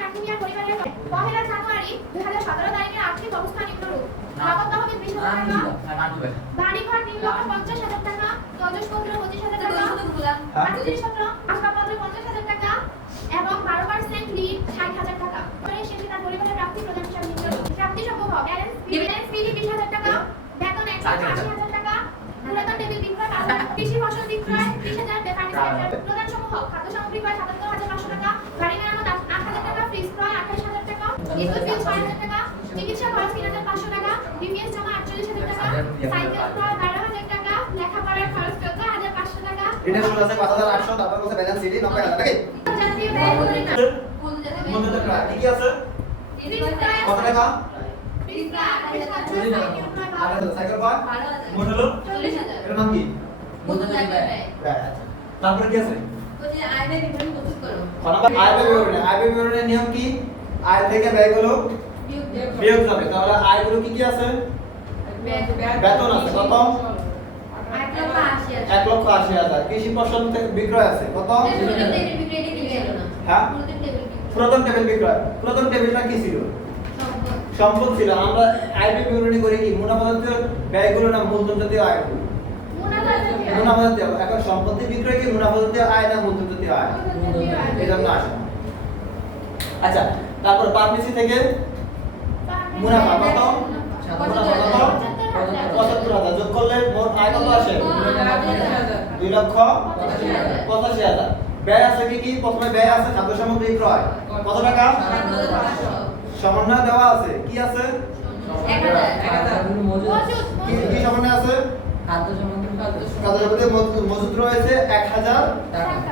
কাকিমিয়া পরিবারের পহেলা জানুয়ারি 2017 তারিখের আর্থিক অবস্থা নিম্নরূপ। নগদ তহবিল 20,000 টাকা, বাড়িঘর 3,50,000 টাকা, তৈজসপত্র 25,000 টাকা, জিনিসপত্র আসবাবপত্র 50,000 টাকা এবং 12% ঋণ 60,000 টাকা। পরে শেষে তার পরিবারের প্রাপ্তি প্রদান হিসাবে নিম্নরূপ। প্রাপ্তি সমূহ ব্যালেন্স বিলি 20,000 টাকা, বেতন 1,80,000 টাকা, পুরাতন টেবিল বিক্রয়, কৃষি ফসল বিক্রয় 30,000, ফার্নিচার প্রদান সমূহ খাদ্য সামগ্রী ক্রয় 77,500 টাকা, গাড়ি মেরামত 8,000 টাকা, ফ্রিজ ক্রয় 28,000 টাকা, বিদ্যুৎ বিল 6,000 টাকা, চিকিৎসা খরচ 3,500 টাকা, বিপিএস জমা 48,000 টাকা, সাইকেল ক্রয় 12,000 টাকা, লেখাপড়ার খরচ 14,500 টাকা। এটা শুরু আছে 5,800, তারপর কত ব্যালেন্স সিডি 90,000 টাকা। জাতীয় ব্যয়গুলি না মূলধন টাকা কি কি আছে? কত টাকা? ফ্রিজ ক্রয় 28,000 টাকা, সাইকেল ক্রয় 8,000, সাইকেল কয়? 12,000, মোট হলো 40,000। এর নাম কি? মূলধন জাতীয় ব্যয়। তারপর কি আছে? ওই যে আয় ব্যয় বিবরণী প্রস্তুত করো। আয় ব্যয় বিবরণী। আয় ব্যয় বিবরণীর নিয়ম কি? আয় থেকে ব্যয়গুলো বিয়োগ যাবে। তাহলে আয়গুলো কি কি আছে? বেতন আছে কত? 1,80,000। 1,80,000। কৃষি ফসল থেকে বিক্রয় আছে কত? পুরাতন টেবিল বিক্রয় কি গেল না? হ্যাঁ? পুরাতন টেবিল বিক্রয়। পুরাতন টেবিল বিক্রয়। পুরাতন টেবিলটা কি ছিল? সম্পদ। সম্পদ ছিল। আমরা আয় ব্যয় বিবরণী করি কি? মুনাফা জাতীয় ব্যয়গুলো না মূলধন জাতীয় আয়গুলো? মুনাফা জাতীয়। মুনাফা জাতীয়। এখন সম্পত্তি বিক্রয় কি মুনাফা জাতীয় আয় না মূলধন জাতীয় আয়? এই জন্য আসে। আচ্ছা, তারপর পাবলিসি থেকে মুনাফা কত? মুনাফা কত? 75,000। যোগ করলে মোট আয় কত আসে? 2,85,000। ব্যয় আছে কি কি? প্রথমে ব্যয় আছে খাদ্য সামগ্রী ক্রয় কত টাকা? 7,500। সমন্বয় দেওয়া আছে কি আছে? 1,000। কি সমন্বয় আছে? খাদ্য সামগ্রী মজুদ রয়েছে 1,000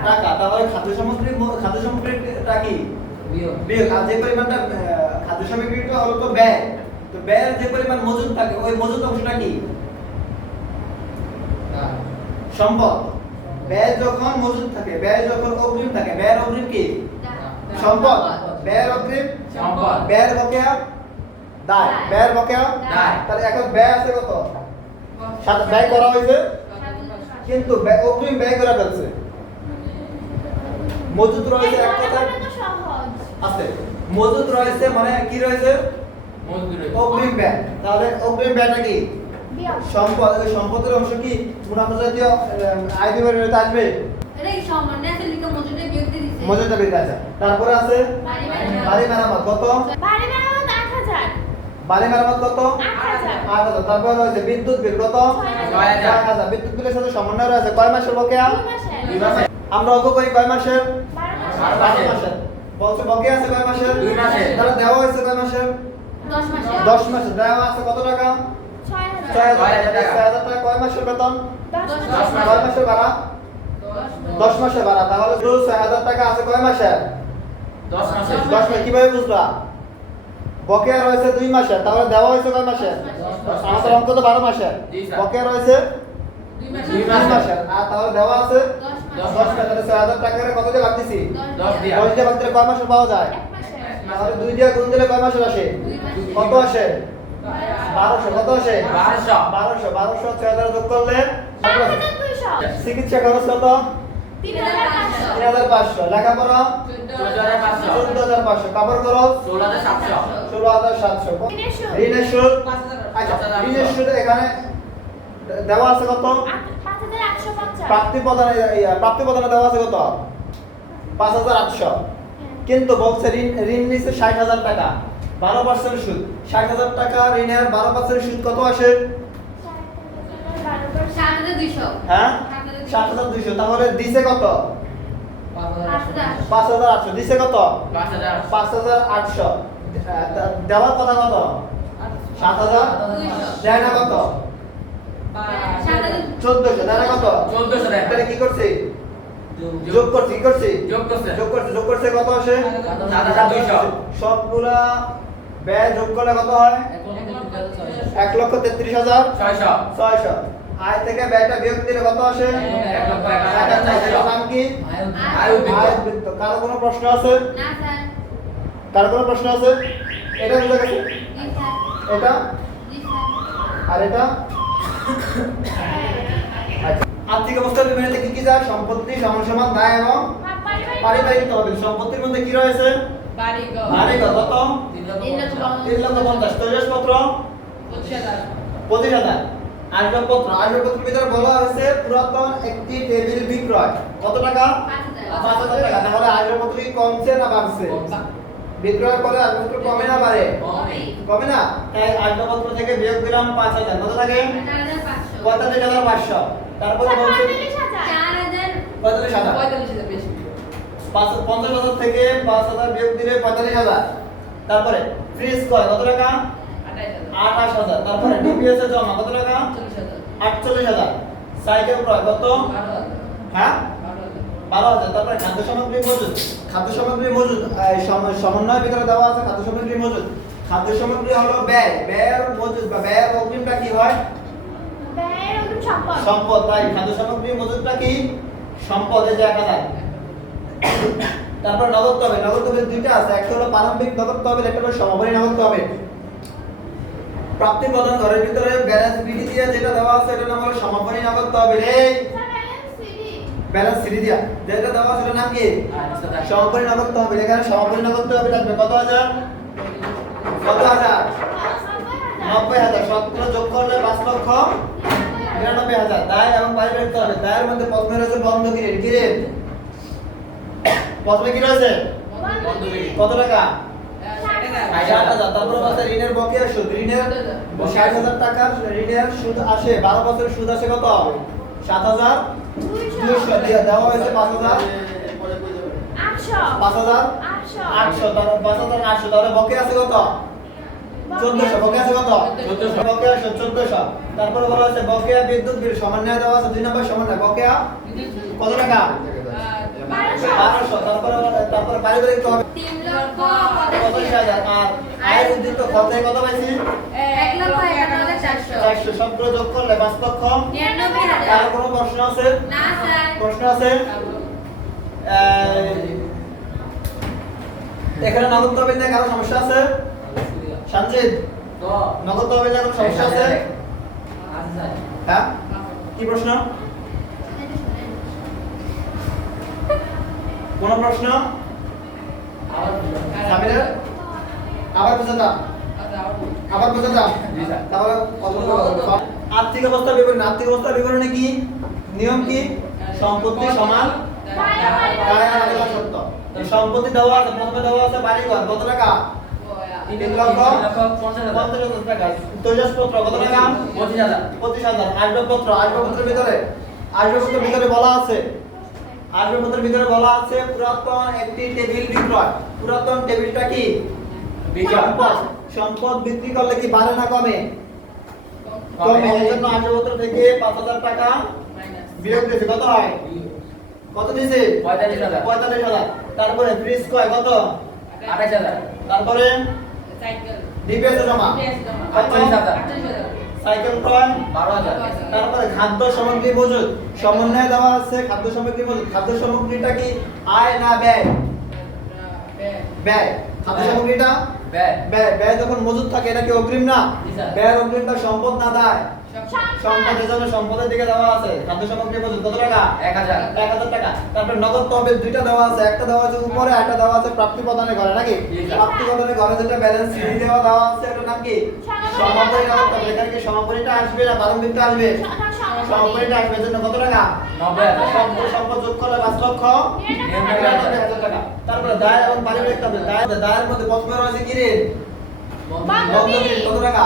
টাকা। তাহলে খাদ্য সামগ্রীটা কি? বিয়োগ। আর যে পরিমাণটা খাদ্য সামগ্রীটা হলো তো ব্যয়, তো ব্যয়ের যে পরিমাণ মজুদ থাকে ওই মজুদ অংশটা কি? সম্পদ। ব্যয় যখন মজুদ থাকে, ব্যয় যখন অগ্রিম থাকে, ব্যয়ের অগ্রিম কি? সম্পদ। ব্যয়ের অগ্রিম সম্পদ। ব্যয়ের বকেয়া দায়। ব্যয়ের বকেয়া দায়। তাহলে এখন ব্যয় আছে কত? সাথে ব্যয় করা হয়েছে কিন্তু অগ্রিম ব্যয় করা ফেলছে। মজুদ রয়েছে এক কথা আছে। মজুদ রয়েছে মানে কি রয়েছে? অগ্রিম ব্যয়। তাহলে অগ্রিম ব্যয়টা কি? সম্পদ। ওই সম্পদের অংশ কি মুনাফা জাতীয় আয় বিবরণীতে আসবে? এটাই সম্মানে আছে লিখে মজুদে বিয়োগ দিয়ে দিছে। মজুদটা বের আছে। তারপরে আছে বাড়ি মেরামত কত? বাড়ি মেরামত 8,000। বাড়ি মেরামত কত? 8,000। 8,000। তারপরে রয়েছে বিদ্যুৎ বিল কত? 6,000। বিদ্যুৎ বিলের সাথে সমন্বয় রয়েছে কয় মাসের বকেয়া? 2 মাসের। আমরা অঙ্ক করি কয় মাসের? 12 মাসের। বলছে বকেয়া আছে কয় মাসের? 2 মাসের। তাহলে দেওয়া হয়েছে কয় মাসের? 10 মাসের। 10 মাসের। দেওয়া আছে কত টাকা? 6,000। 6,000 টাকা। কয় মাসের বেতন? 10 কয় মাসের ভাড়া? 10 মাসের ভাড়া। তাহলে 6,000 টাকা আছে কয় মাসের? 10 মাসের। 10 মাস। কিভাবে বুঝলা? বকেয়া রয়েছে 2 মাসের, তাহলে দেওয়া হয়েছে কয় মাসের? আমাদের অঙ্ক তো 12 মাসের। জি স্যার। বকেয়া রয়েছে 2 2 মাসের। আর তাহলে দেওয়া আছে 10 10 মাসের। তাহলে 6,000 টাকা করে কত দিয়ে ভাগ দিছি? 10 দিয়া। 10 দিয়ে ভাগ দিলে কয় মাসের পাওয়া যায়? 1 মাসের। তাহলে 2 দিয়ে গুণ দিলে কয় মাসের আসে? 2 কত আসে? 1200। কত আসে? 1200 6,000 যোগ করলে 5,200। চিকিৎসা খরচ কত? 3,500। 3,500। লেখাপড়া 14,500। 14,500। কাপড় খরচ 16,700। 16,700। ঋণের সুদ। ঋণের সুদ আচ্ছা, ঋণের সুদ এখানে দেওয়া আছে কত? 5,850। প্রাপ্তি প্রদানে দেওয়া আছে কত? 5,800। কিন্তু বলছে ঋণ নিচ্ছে 60,000 টাকা, 12% সুদ। 60,000 টাকা ঋণের 12% সুদ কত আসে? 7,200। হ্যাঁ 7,200। তাহলে দিছে কত? 5,800। দিছে কত? 5,000। 5,800। দেওয়ার কথা কত? 7,000। দেয় না কত? 1400। দেয় না কত? 1400 টাকা। তাহলে কি করছি? যোগ করছি। কি করছি? যোগ করছে। যোগ করছে কত আসে? 7,200। সবগুলা ব্যয় যোগ করলে কত হয়? 1,33,600। 600। আয় থেকে ব্যয়টা বিয়োগ দিলে কত আসে? 1,11,400। নাম কি? আয় বৃত্ত। আয় বৃত্ত। কারো কোনো প্রশ্ন আছে? না স্যার। কারো কোনো প্রশ্ন আছে? এটা বুঝা গেছে? জি স্যার। এটা জি স্যার। আর এটা? আচ্ছা। আর্থিক অবস্থা বিবরণীতে কি কি যায়? সম্পত্তি, সমান দায় এবং পারিবারিক তহবিল। সম্পত্তির মধ্যে কি রয়েছে? বাড়িঘর কত? 3,50,000 তৈজসপত্র 25,000 আসবাবপত্র আসবাবপত্রের ভিতরে বলা হয়েছে পুরাতন একটি টেবিল বিক্রয় কত টাকা? 5,000 টাকা। তাহলে আসবাবপত্র কি কমছে না বাড়ছে? বিক্রয় করে আসবাবপত্র কমে না বাড়ে? কমে না। তাই আসবাবপত্র থেকে বিয়োগ দিলাম 5,000 কত থাকে? 45,500। তারপরে বলছে 45,000 50,000 থেকে 5,000 বিয়োগ দিলে 45,000। তারপরে ফ্রিজ কয় কত টাকা? 28,000। তারপরে ডিপিএস এর জমা কত টাকা? 48,000। সাইকেল ক্রয় কত? হ্যাঁ 12,000। তারপরে খাদ্য সামগ্রী মজুদ সমন্বয়ের ভিতরে দেওয়া আছে খাদ্য সামগ্রী মজুদ। খাদ্য সামগ্রী হলো ব্যয়, ব্যয়ের মজুদ বা ব্যয়ের অগ্রিমটা কি হয়? সম্পদ। তাই খাদ্য সামগ্রী মজুদটা কি? সম্পদ। এই যে 1000। তারপর নগদ তহবিল দুইটা আছে, একটা হলো প্রারম্ভিক নগদ তহবিল, একটা হলো সমাপনী নগদ তহবিল। প্রাপ্তি প্রদান ঘরের ভিতরে ব্যালেন্স বিডি দিয়ে যেটা দেওয়া আছে এটার নাম হলো সমাপনী নগদ তহবিল। এই ব্যালেন্স সিডি দিয়া যেটা দেওয়া আছে এটার নাম কি? সমাপনী নগদ তহবিল। এখানে সমাপনী নগদ তহবিল আসবে কত হাজার? কত হাজার? 90,000। সবগুলো যোগ করলে 5,99,000। দায় এবং পারিবারিক তহবিল। দায়ের মধ্যে প্রথমে রয়েছে বন্ধকি ঋণ। কি ঋণ? প্রথমে কি রয়েছে? কত টাকা? 60,000। তারপর আছে ঋণের বকেয়া সুদ। ঋণের 60,000 টাকার ঋণের সুদ আসে 12 বছরের সুদ আসে কত? 7,200 দিয়ে দেওয়া হয়েছে 5,800 তারপর 5,800 তাহলে বকেয়া আছে কত? 1400। বকেয়া আছে কত? 1400। বকেয়া আছে 1400। তারপর বলা আছে বকেয়া বিদ্যুৎ বিল সমন্বয় দেওয়া আছে 2 নম্বর সমন্বয় বকেয়া কত টাকা? 1200। তারপরে পারিবারিক তহবিল 45,000। আর আয়ের উদ্বৃত্ত খরচায় কত পাইছি? 1,51,400। সবগুলো যোগ করলে 5,99,000। আর কোনো প্রশ্ন আছে? না স্যার। প্রশ্ন আছে? এখানে নগদ তহবিল নিয়ে কারো সমস্যা আছে? সঞ্জিত নগদ তহবিল নিয়ে কোনো সমস্যা আছে? হ্যাঁ কি প্রশ্ন? কোন প্রশ্ন? সামিরা আবার বুঝে দাও। তাহলে আর্থিক অবস্থা বিবরণ। আর্থিক অবস্থা বিবরণে কি নিয়ম? কি সম্পত্তি সমান দায় আর সত্য। সম্পত্তি দেওয়া আছে, প্রথমে দেওয়া আছে বাড়িঘর কত টাকা? 3,50,000 টাকা। তৈজসপত্র কত টাকা? 25,000। আসবাবপত্রের ভিতরে বলা আছে পুরাতন একটি টেবিল বিক্রয়। পুরাতন টেবিলটা কি? সম্পদ বিক্রি করলে কি বাড়ে না কমে? কমে। এই জন্য আসবাবপত্র থেকে 5,000 টাকা বিয়োগ দিয়েছে কত হয়? কত দিয়েছে? 45,000। তারপরে ফ্রিজ কয় কত? 28,000। তারপরে ডিপিএস জমা 48,000। সাইকেল কয় 12,000। তারপরে খাদ্য সামগ্রী মজুদ সমন্বয় দেওয়া আছে খাদ্য সামগ্রী মজুদ। খাদ্য সামগ্রীটা কি আয় না ব্যয়? ব্যয়। খাদ্য সামগ্রীটা ব্যয় যখন মজুদ থাকে এটা কি অগ্রিম না? ব্যয়ের অগ্রিমটা সম্পদ না দায়? সম্পদ। এজন্য সম্পদের দিকে দেওয়া আছে খাদ্য সামগ্রী মজুদ কত টাকা? 1,000 টাকা। তারপর নগদ তহবিল দুইটা দেওয়া আছে, একটা দেওয়া আছে উপরে একটা দেওয়া আছে প্রাপ্তি প্রদানের ঘরে নাকি? প্রাপ্তি প্রদানের ঘরে যেটা ব্যালেন্স সিডি দেওয়া আছে এটার নাম কি? সমাপনী নগদ তহবিল। এখানে কি সমাপনীটা আসবে না প্রারম্ভিকটা আসবে? সমাপনীটা আসবে। এজন্য কত টাকা? 90,000। সম্পদ যোগ করলে 5,99,000 টাকা। তারপরে দায় এবং পারিবারিক তহবিল। দায়ের মধ্যে প্রথমে রয়েছে কি ঋণ? বন্ধকি ঋণ কত টাকা?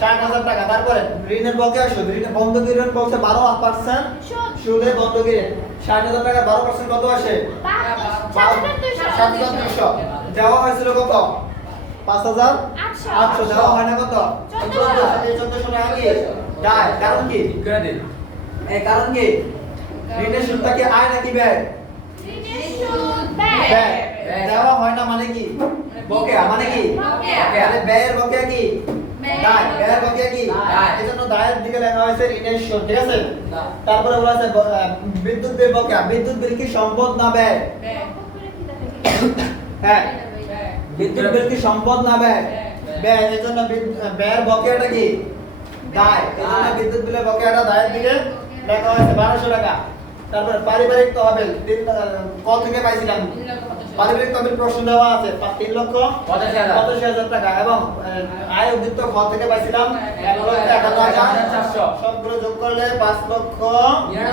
60,000 টাকা। তারপরে ঋণের বকেয়া সুদ। ঋণের বন্ধকি ঋণ বলছে 12% সুদে বন্ধকি ঋণ। 60,000 টাকা 12% কত আসে? 7,200। দেওয়া হয়েছিল কত? 5,800। দেওয়া হয় না কত? 1400 টাকা কি দায়? কারণ কি? এই কারণ কি? ঋণের সুদটা কি আয় নাকি ব্যয়? ব্যয়। দেওয়া হয় না মানে কি? বকেয়া মানে কি? তাহলে ব্যয়ের বকেয়া কি? দায়। ব্যয়ের বকেয়া কি? এজন্য দায়ের দিকে লেখা হয়েছে ঋণের সুদ। ঠিক আছে? তারপরে বলা আছে বিদ্যুৎ বিল বকেয়া। বিদ্যুৎ বিল কি সম্পদ না ব্যয়? হ্যাঁ বিদ্যুৎ বিল কি সম্পদ না ব্যয়? ব্যয়। এজন্য ব্যয়ের বকেয়াটা কি? দায়। এজন্য বিদ্যুৎ বিলের বকেয়াটা দায়ের দিকে লেখা হয়েছে 1200 টাকা। তারপরে পারিবারিক তহবিল ক থেকে পাইছিলাম? পারিবারিক তহবিল প্রশ্ন দেওয়া আছে 3,85,000 85,000 টাকা এবং আয় উদ্বৃত্ত খ থেকে পাইছিলাম 1,51,400 সবগুলো যোগ করলে 5,99,000